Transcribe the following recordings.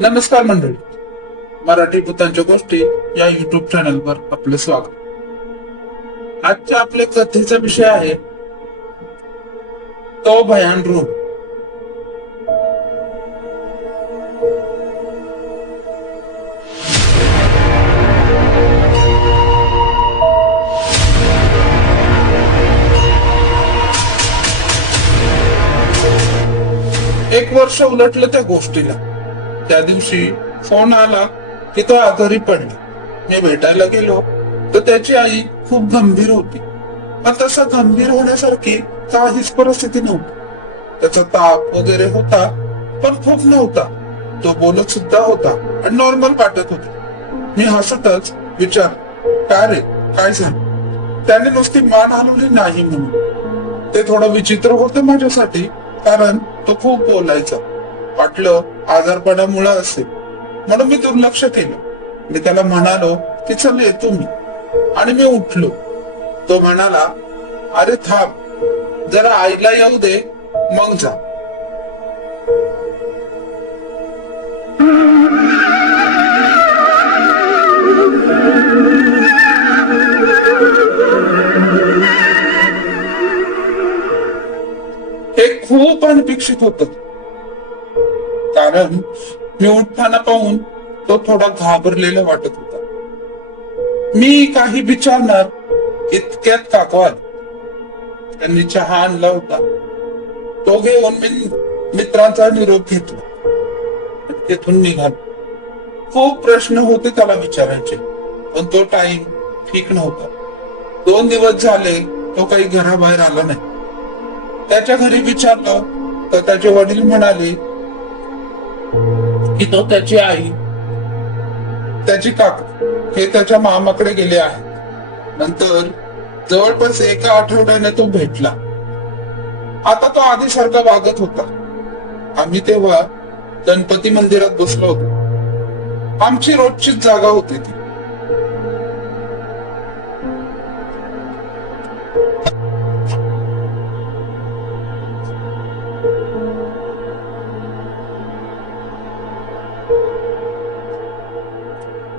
नमस्कार मंडळी, मराठी भूतांच्या गोष्टी या युट्यूब चॅनलवर आपलं स्वागत. आजच्या आपल्या कथेचा विषय आहे तो भयान रूम. एक वर्ष उलटलं त्या गोष्टीला. त्या दिवशी फोन आला की तो आजारी पडला. मी भेटायला गेलो तर त्याची आई खूप गंभीर होती, पण तसं गंभीर होण्यासारखी काहीच परिस्थिती नव्हती. त्याचा ताप वगैरे होता, पण खूप नव्हता. तो बोलत सुद्धा होता आणि नॉर्मल वाटत होता. मी हसतच विचार, काय रे, काय झालं? त्याने नुसती मान हलवली नाही म्हणून. ते थोडं विचित्र होतं माझ्यासाठी, कारण तो खूप बोलायचा. वाटलं आजारपणामुळे असेल, म्हणून मी दुर्लक्ष केलं. मी त्याला म्हणालो की चल येतो मी, आणि मी उठलो. तो म्हणाला, अरे थांब, जरा आईला येऊ दे मग जा. हे खूप अनपेक्षित होत, कारण मी उठताना पाहून तो थोडा घाबरलेला वाटत होता. मी काही विचारणार इतक्यात काका आले. त्यांनी चहा आणला होता. तो घेऊन मी मित्रांचा निरोप घेतला, तेथून निघालो. खूप प्रश्न होते त्याला विचारायचे, पण तो टाइम ठीक नव्हता. 2 दिवस झाले तो काही घराबाहेर आला नाही. त्याच्या घरी विचारलं तर त्याचे वडील म्हणाले की तो, त्याची आई, त्याची काका हे त्याच्या मामाकडे गेले आहेत. नंतर जवळपास 1 आठवड्याने तो भेटला. आता तो आधीसारखा वागत होता. आम्ही तेव्हा गणपती मंदिरात बसलो होतो. आमची रोजचीच जागा होती ती.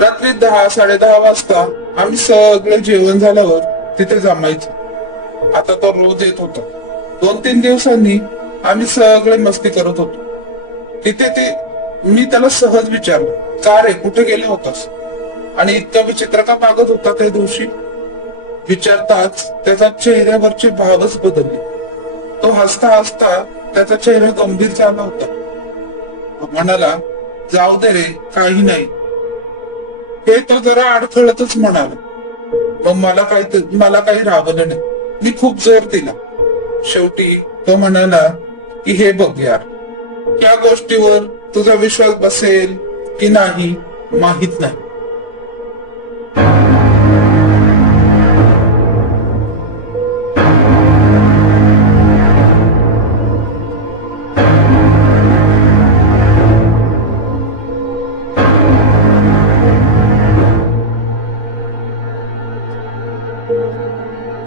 रात्री 10-10:30 वाजता आम्ही सगळे जेवण झाल्यावर तिथे जमायचो. आता तो रोज येत होता. 2-3 दिवसांनी आम्ही सगळे मस्ती करत होतो. तिथे ते मी त्याला सहज विचारलं, का रे, कुठे गेले होतास? आणि इतका विचित्र का वागत होता त्या दिवशी? विचारताच त्याच्या चेहऱ्यावरचे भावच बदलले. तो हसता हसता त्याचा चेहरा गंभीर झाला होता. म्हणाला, जाऊ दे रे, काही नाही. हे तो जरा अडथळतच म्हणाला. मग मला काही रावलं नाही. मी खूप जोर दिला. शेवटी तो म्हणाला की हे बघ यार, या गोष्टीवर तुझा विश्वास बसेल की नाही माहित नाही.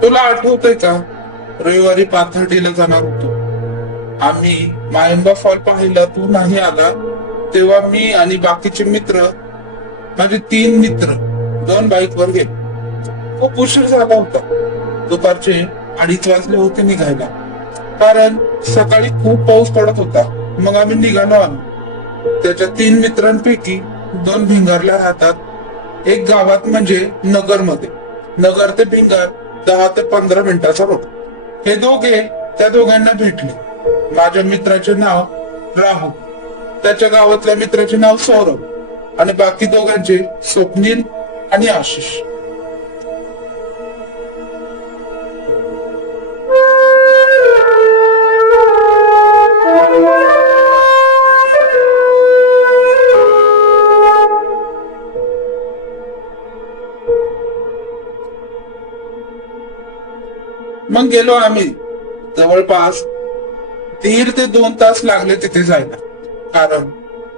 तुला आठवतंय का, रविवारी पाथर्डीला जाणार होतो. आम्ही मायंबा फॉल पाहायला तू नाही आला तेव्हा मी आणि बाकीचे मित्र, माझे 3 मित्र 2 बाईकवर गेले. खूप उशीर झाला होता. दुपारचे 2:30 वाजले होते निघायला, कारण सकाळी खूप पाऊस पडत होता. मग आम्ही निघालो. त्याच्या 3 मित्रांपैकी 2 भिंगारला राहतात. एक गावात म्हणजे नगरमध्ये. नगर ते भिंगार 10 ते 15 मिनिटाचा रोड. हे दोघे त्या दोघांना भेटले. माझ्या मित्राचे नाव राहुल, त्याच्या गावातल्या मित्राचे नाव सौरभ, आणि बाकी दोघांचे स्वप्नील आणि आशिष. मग गेलो आम्ही. जवळपास 1.5 ते 2 तास लागले तिथे जायला, कारण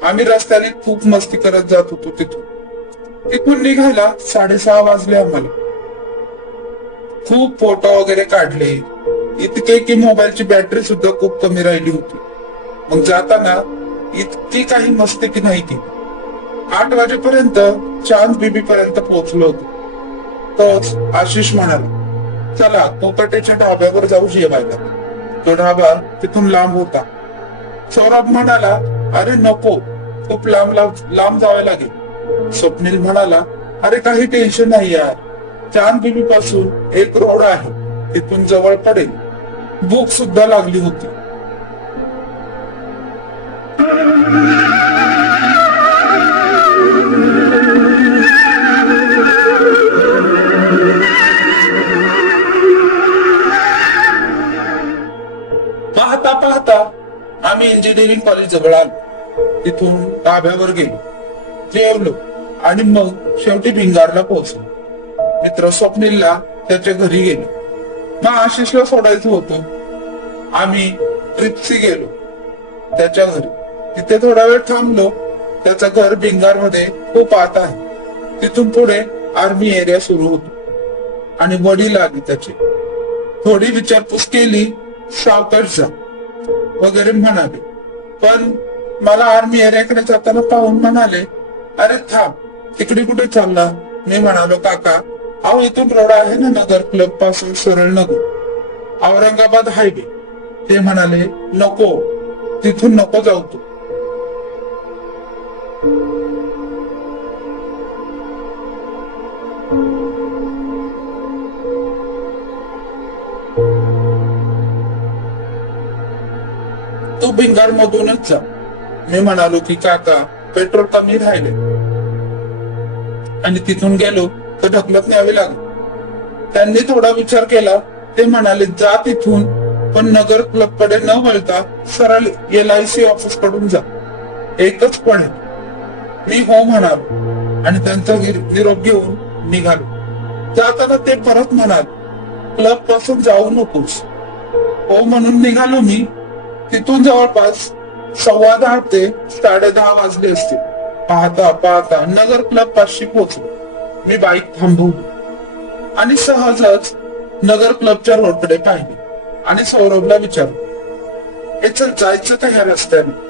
आम्ही रस्त्याने खूप मस्ती करत जात होतो. तिथून निघायला 6:30 वाजले आम्हाला. खूप फोटो वगैरे काढले, इतके की मोबाईलची बॅटरी सुद्धा खूप कमी राहिली होती. मग जाताना इतकी काही मस्ती की नाही की 8 वाजेपर्यंत चांद बीबी पर्यंत पोहोचलो होतो. तोच आशिष म्हणाला, चला कोकटेच्या ढाब्यावर जाऊ जेवायला. तो ढाबा तिथून लांब होता. सौरभ म्हणाला, अरे नको, खूप लांब लांब जावे लागेल. स्वप्नील म्हणाला, अरे काही टेन्शन नाही यार, चांद बीबी पासून एक रोड आहे, तिथून जवळ पडेल. भूक सुद्धा लागली होती. पाहता पाहता आम्ही इंजिनिअरिंग कॉलेज जवळ आलो. तिथून ढाब्यावर गेलो, जेवलो आणि मग शेवटी भिंगारला पोहोचलो. मित्र स्वप्नीलला त्याच्या घरी गेलो. मग आशिषला सोडायचं होतं. आम्ही ट्रिप्सी गेलो त्याच्या घरी. तिथे थोडा वेळ थांबलो. त्याचं घर भिंगार मध्ये खूप आत आहे. तिथून पुढे आर्मी एरिया सुरू होतो आणि वडील आली त्याची. थोडी विचारपूस केली, सावकाश जा वगैरे म्हणाले. पण मला आर्मी एरियाकडे जाताना पाहून म्हणाले, अरे थांब, तिकडे कुठे चालला? मी म्हणालो, काका अहो इथून रोड आहे ना नगर क्लब पासून सरळ नगर औरंगाबाद हायवे. ते म्हणाले, नको, तिथून नको जाऊ तू. तू भिंगार मधूनच जा. मी म्हणालो की काका पेट्रोल कमी राहिले आणि तिथून गेलो तर ढकलत न्यावे लागेल. त्यांनी थोडा विचार केला. ते म्हणाले, जा तिथून, पण नगर क्लब कडे न वळता सरळ LIC ऑफिस कडून जा, एकच पडेल. मी हो म्हणालो आणि त्यांचा निरोप घेऊन निघालो. जाताना ते परत म्हणाल, क्लब पासून जाऊ नकोस. हो म्हणून निघालो मी. तिथून जवळपास 10:15 ते 10:30 वाजले असते. पाहता पाहता नगर क्लब पाशी पोहोचलो. मी बाईक थांबवली आणि सहजच नगर क्लबच्या रोडकडे पाहिले आणि सौरभला विचारलं, हे चल जायचं का ह्या रस्त्याने?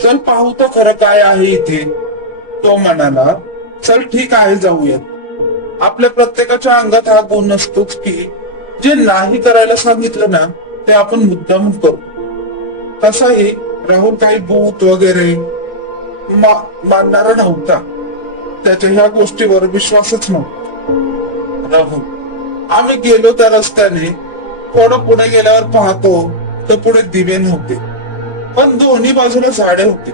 चल पाहू तर खरं काय आहे इथे. तो म्हणाला, चल ठीक आहे जाऊयात. आपल्या प्रत्येकाच्या अंगात हा गुण नसतोच की जे नाही करायला सांगितलं ना ते आपण मुद्दाम करतो. तसाही राहुल काही भूत वगैरे मानणारा नव्हता. त्याच्या ह्या गोष्टीवर विश्वासच नव्हता. राहुल, आम्ही गेलो त्या रस्त्याने. थोडं पुढे गेल्यावर पाहतो तर पुढे दिवे नव्हते, पण दोन्ही बाजूला झाडे होती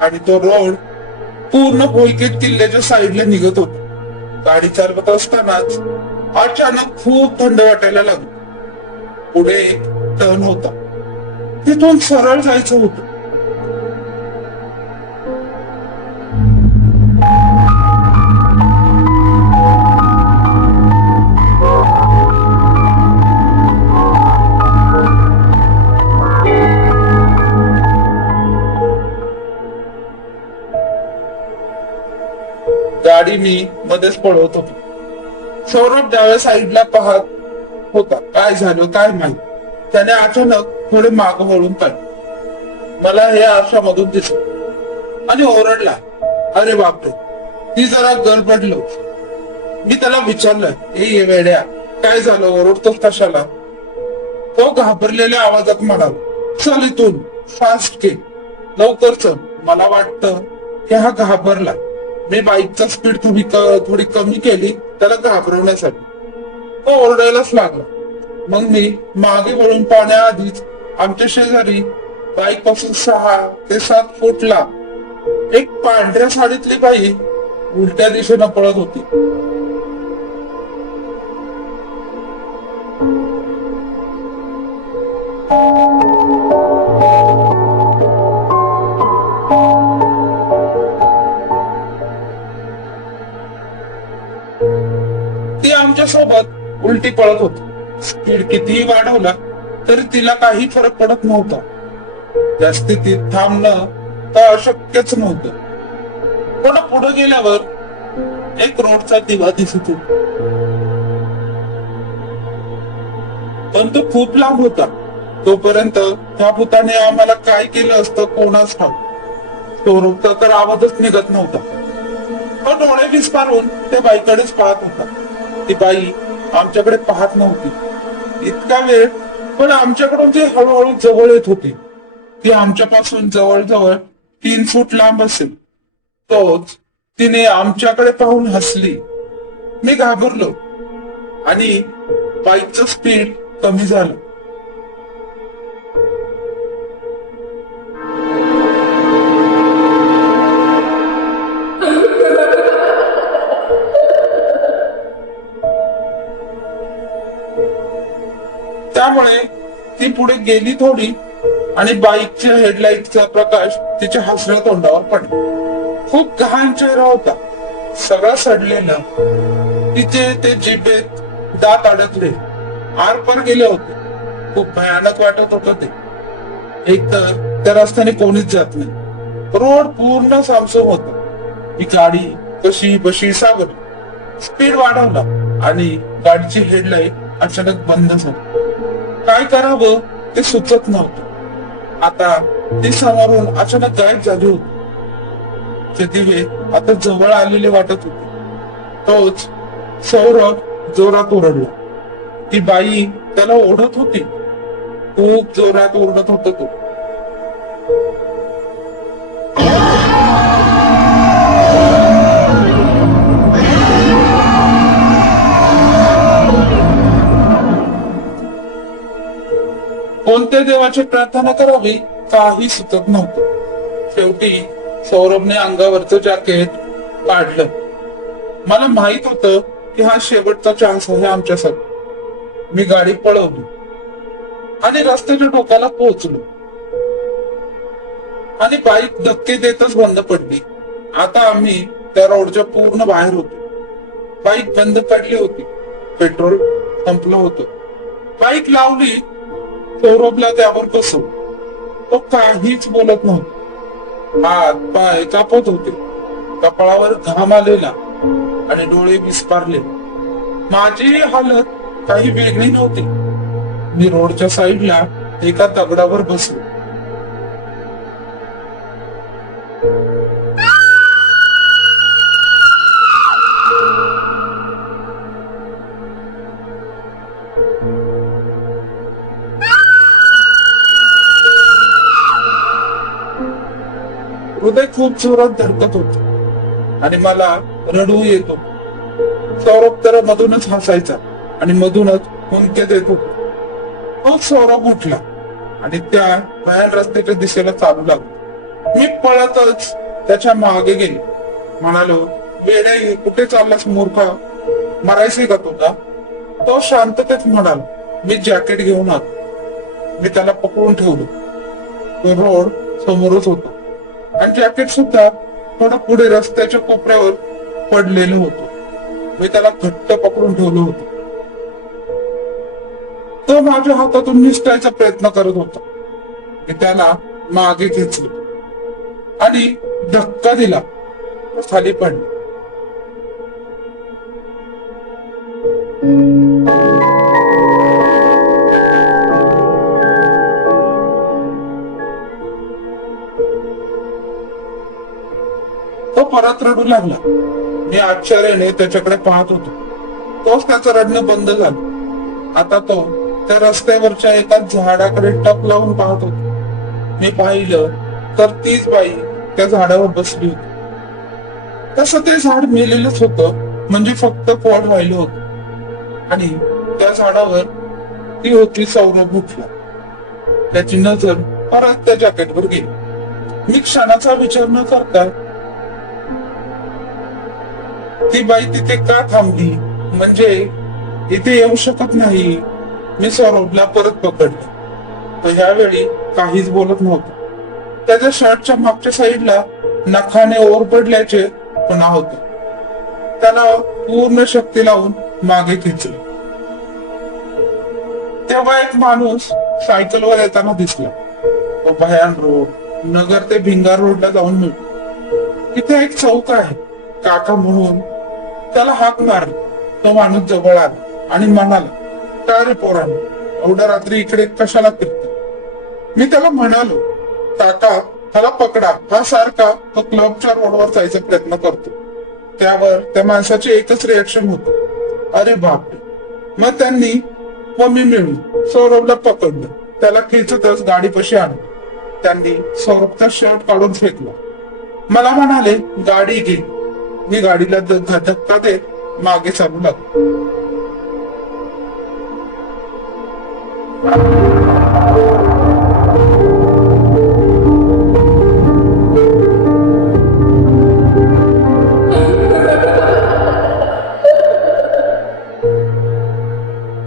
आणि तो रोड पूर्ण भोईकेट किल्ल्याच्या साईडला निघत होता. गाडी चालवत असतानाच अचानक खूप थंड वाटायला लागलं. पुढे एक टर्न होता, तिथून सरळ जायचं होतं. गाडी मी मध्येच पळवत होतो. सौरभ डाव्या साईडला पाहत होता. काय झालं काय माहित. त्याने अचानक थोडे माग वळून काढले. मला हे आरशामधून दिसलं आणि ओरडला, अरे बापरे. ती जरा गडबडलो. मी त्याला विचारलं, ए वेड्या, काय झालं, ओरडतोस कशाला? तो घाबरलेल्या आवाजात म्हणाला, चल इथून, फास्ट घे, लवकर चल. मला वाटतं की हा घाबरला. मी बाईकचा स्पीड थोडी कमी केली त्याला घाबरवण्यासाठी. तो ओरडायलाच लागला. मग मी मागे वळून पाहण्याआधीच आमच्या शेजारी बाईक पासून 6 ते 7 फूट लांब एक पांढऱ्या साडीतली बाई उलट्या दिशेनं पळत होती. ती आमच्या सोबत उलटी पळत होती. स्पीड कितीही वाढवला तरी तिला काही फरक पडत नव्हता. त्या स्थितीत थांबणं तर अशक्यच नव्हतं. पण पुढे गेल्यावर एक रोडचा दिवा दिसत होता, पण तो खूप लांब होता. तोपर्यंत त्या भूताने आम्हाला काय केलं असतं कोणाच ठाऊक. सौरभचा तर आवाजच निघत नव्हता. तो डोळे विस्पारून त्या बाईकडेच पाहत होता. ती बाई आमच्याकडे पाहत नव्हती इतका वेळ, पण आमच्याकडून ती हळूहळू जवळ येत होती. ती आमच्यापासून जवळजवळ 3 फूट लांब असेल. तोच तिने आमच्याकडे पाहून हसली. मी घाबरलो आणि बाईकचं स्पीड कमी झालं. त्यामुळे ती पुढे गेली थोडी आणि बाईकच्या हेडलाईटचा प्रकाश तिच्या हसऱ्या तोंडावर पडला. खूप गहाण चेहरा होता, सगळा सडलेला. तिचे ते जिभेत दात अडकले, आरपार गेले होते. खूप भयानक वाटत होत ते. एक तर त्या रस्त्याने कोणीच जात नाही. रोड पूर्ण सामसूम होता. ही गाडी कशी बशी सावरली. स्पीड वाढवला आणि गाडीची हेडलाईट अचानक बंद झाली. काय करावं ते सुचत नव्हतं. आता ती समोरून अचानक गायब झाली होती. ते दिवे आता जवळ आलेले वाटत होते. तोच सौरभ जोरात ओरडला. ती बाई त्याला ओढत होती. खूप जोरात ओरडत होता तो. कोणत्या देवाची प्रार्थना करावी काही सुचत नव्हतं. शेवटी सौरभने अंगावरचं जॅकेट काढलं. मला माहित होतं की हा शेवटचा चान्स आहे आमच्यासाठी. मी गाडी पळवली आणि रस्त्याच्या टोकाला पोहोचलो आणि बाईक धक्के देतच बंद पडली. आता आम्ही त्या रोडच्या पूर्ण बाहेर होतो. बाईक बंद पडली होती. पेट्रोल संपलं होतं. बाईक लावली. सौरभला त्यावर बसव. तो काहीच बोलत नव्हता. हात पाय कापत होते. कपाळावर घाम आलेला आणि डोळे विस्पारले. माझी हालत काही वेगळी नव्हती. मी रोडच्या साईडला एका दगडावर बसलो. हृदय खूप जोरात धडकत होत आणि मला रडू येत होत. सौरभ तर मधूनच हसायचा आणि मधूनच हुंदके देत होता. तो सौरभ उठला आणि त्या बाहेर रस्त्याच्या दिशेला चालू लागला. मी पळतच त्याच्या मागे गेले. म्हणालो, वेडे कुठे चाललास मूर्खा, मरायचे का तुला? तो शांततेत म्हणाला, मी जॅकेट घेऊन आलो. मी त्याला पकडून ठेवलो. तो रोड समोरच होता आणि जॅकेट सुद्धा थोडं पुढे रस्त्याच्या कोपऱ्यावर पडलेलं होतं. मी त्याला घट्ट पकडून ठेवलं होतं. तो माझ्या हातातून निसटायचा प्रयत्न करत होता. मी त्याला मागे घेतलं आणि धक्का दिला. खाली पडला. तो परत रडू लागला. मी आश्चर्याने त्याच्याकडे पाहत होतो. तोच त्याचं रडणं बंद झालं. आता तो त्या रस्त्यावरच्या एका झाडाकडे टक लावून पाहत होता. मी पाहिलं तर तीच बाई त्या झाडावर बसली होती. तसं ते झाड मेलेलंच होतं, म्हणजे फक्त फळ राहिलं होतं आणि त्या झाडावर ती होती सौरभ उठला. त्याची नजर परत त्या जॅकेटवर गेली. मी क्षणाचा विचार न करता ती बाई तिथे का थांबली, म्हणजे इथे येऊ शकत नाही. मी सौरभला परत पकडलं. तर ह्यावेळी काहीच बोलत नव्हतं. त्याच्या शर्टच्या मागच्या साईडला नखाने ओरबडल्याचे पुन्हा होते. त्याला पूर्ण शक्ती लावून मागे खेचलं. तेव्हा एक माणूस सायकलवर येताना दिसला. तो भयान रोड नगर ते भिंगार रोडला जाऊन मिळतो. तिथे एक चौक आहे. काका म्हणून त्याला हाक मारली. तो माणूस जवळ आला आणि म्हणाला, काय रे पोरांनो, एवढ्या रात्री इकडे कशाला फिरतो? मी त्याला म्हणालो, काका त्याला पकडा, हा सारखा तो क्लबच्या रोडवर जायचा प्रयत्न करतो. त्यावर त्या माणसाचे एकच रिएक्शन होते, अरे बापरे. मग त्यांनी व मी मिळून सौरभला पकडलं. त्याला खेचतच गाडीपाशी आणलं. त्यांनी सौरभचा शर्ट काढून फेकला. मला म्हणाले, गाडी घे. मी गाडीला धक्का देत मागे चालू लागलो.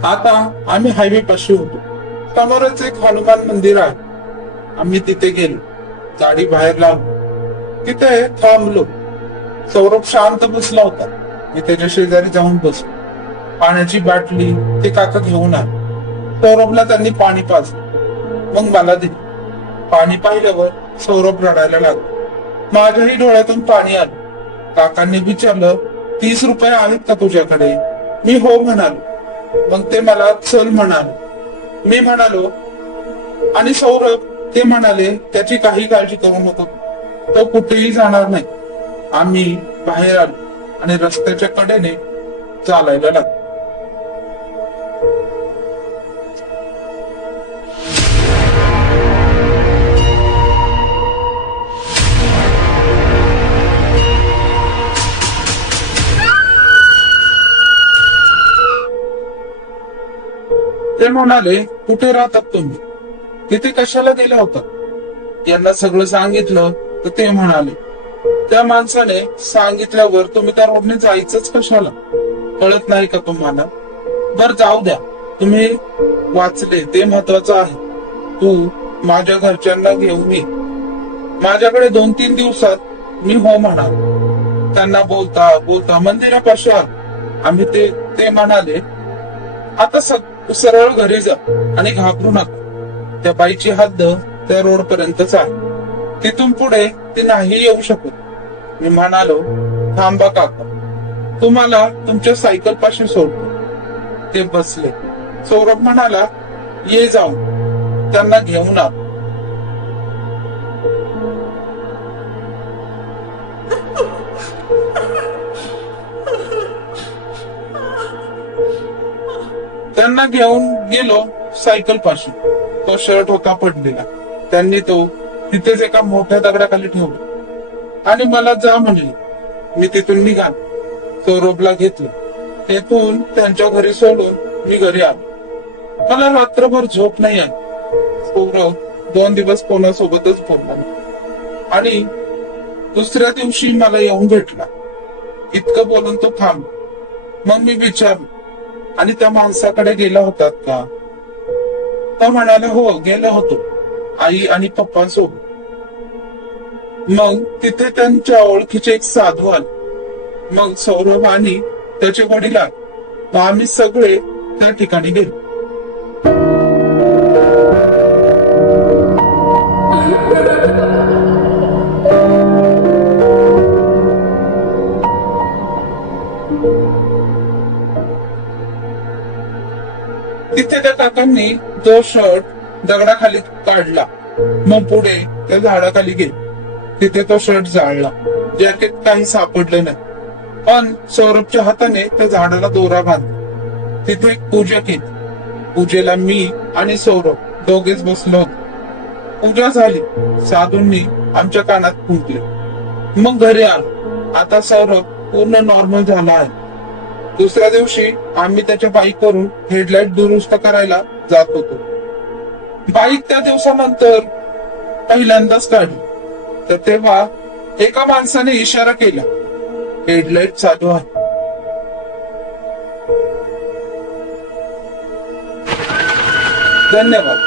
आता आम्ही हायवे पाशी होतो. समोरच एक हनुमान मंदिर आहे. आम्ही तिथे गेलो. गाडी बाहेर लावली. तिथे थांबलो. सौरभ शांत बसला होता. मी त्याच्या शेजारी जाऊन बसलो. पाण्याची बाटली ते काका घेऊन आले. सौरभला त्यांनी पाणी पाजलं. मग मला दिलं. पाणी पाहिल्यावर सौरभ रडायला लागला. माझ्याही डोळ्यातून पाणी आलं. काकांनी विचारलं, 30 रुपये आहेत का तुझ्याकडे? मी हो म्हणालो. मग ते मला चल म्हणाले. मी म्हणालो आणि सौरभ ते म्हणाले, त्याची काही काळजी करू नको, तो कुठेही जाणार नाही. आम्ही बाहेर आलो आणि रस्त्याच्या कडेने चालायला लागलो. ते म्हणाले, कुठे राहतात तुम्ही? तिथे कशाला गेला होता? यांना सगळं सांगितलं तर ते म्हणाले, त्या माणसाने सांगितल्यावर तुम्ही त्या रोडने जायचंच कशाला? कळत नाही का तुम्हाला? बर जाऊ द्या, तुम्ही वाचले ते महत्वाचं आहे. तू माझ्या घरच्यांना घेऊन ये. माझ्याकडे 2-3 दिवसात मी हो म्हणालो. त्यांना बोलता बोलता मंदिरापाशी आलो. आम्ही ते म्हणाले, आता सरळ घरी जा आणि घाबरू नका. त्या बाईची हद्द त्या रोड पर्यंतच आहे. तिथून पुढे ती नाही येऊ शकत. मी म्हणालो, थांबा काका, तुम्हाला तुमच्या सायकल पाशी सोडतो. ते बसले. सौरभ म्हणाला, ये जाऊन त्यांना घेऊन आ. त्यांना घेऊन गेलो सायकल पाशी. तो शर्ट होता पडलेला. त्यांनी तो तिथेच एका मोठ्या दगडाखाली ठेवला आणि मला जा म्हणले. मी तिथून निघालो. सौरभला घेतलं. तेथून त्यांच्या घरी सोडून मी घरी आलो. मला रात्रभर झोप नाही आली. सौरभ 2 दिवस कोणासोबतच बोलला नाही आणि दुसऱ्या दिवशी मला येऊन भेटला. इतकं बोलून तो थांब. मग मी विचारलं, आणि त्या माणसाकडे गेला होतात का? तो म्हणाला, हो गेलो होतो, आई आणि पप्पांसोबत. मग तिथे त्यांच्या ओळखीचे एक साधू आले. मग सौरभ आणि त्याचे वडील आले. आम्ही सगळे त्या ठिकाणी गेलो. तिथे त्या काकांनी तो शर्ट दगडाखाली काढला. मग पुढे त्या झाडाखाली गेले. तिथे तो शर्ट जाळला. जॅकेट काही सापडले नाही. पण सौरभच्या हाताने त्या झाडाला दोरा बांधला. तिथे पूजा केली. पूजेला मी आणि सौरभ दोघेच बसलो होतो. पूजा झाली. साधूंनी आमच्या कानात फुंकले. मग घरी आलो. आता सौरभ पूर्ण नॉर्मल झाला आहे. दुसऱ्या दिवशी आम्ही त्याच्या बाईकवरून हेडलाईट दुरुस्त करायला जात होतो. बाईक त्या दिवसानंतर पहिल्यांदाच काढली. तर तेव्हा एका माणसाने इशारा केला, हेडलाईट चालू आहे. धन्यवाद.